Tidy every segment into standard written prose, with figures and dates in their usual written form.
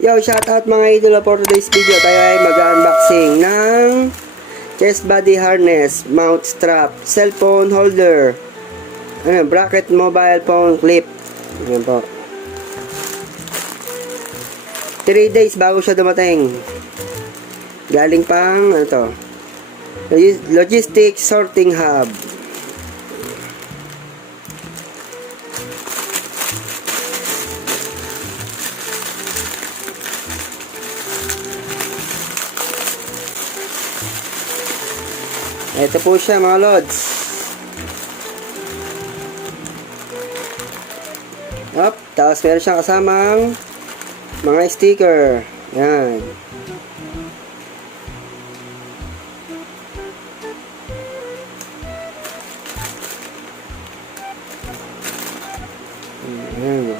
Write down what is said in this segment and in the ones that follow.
Yo, shoutout mga idol, for today's video tayo ay mag-unboxing ng chest body harness, mount strap, cellphone holder, bracket mobile phone clip. Ayan po. 3 days bago siya dumating. Galing pang logistics sorting hub. Ito po siya mga lods. Tapos meron siyang kasamang mga sticker. Yan. Yan.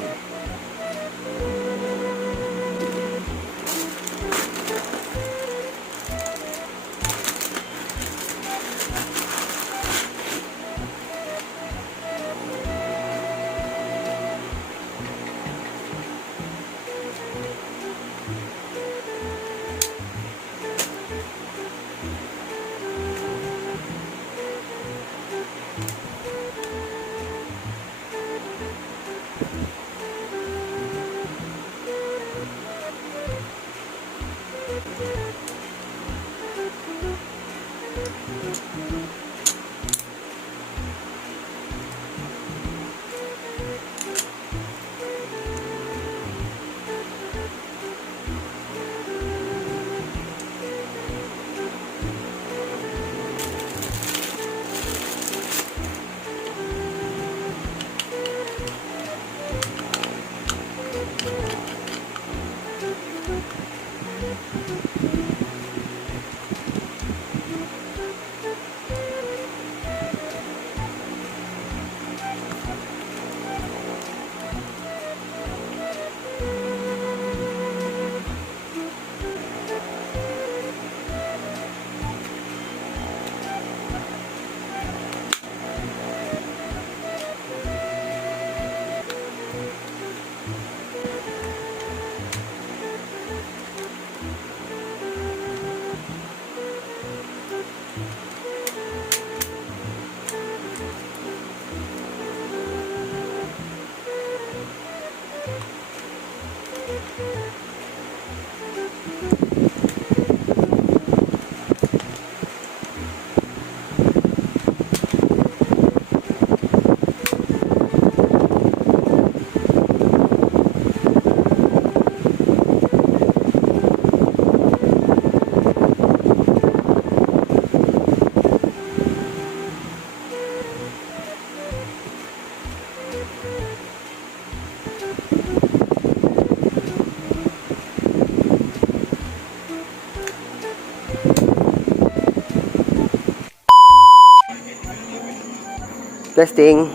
Testing.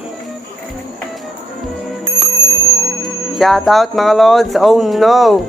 Shout out mga lods. Oh no.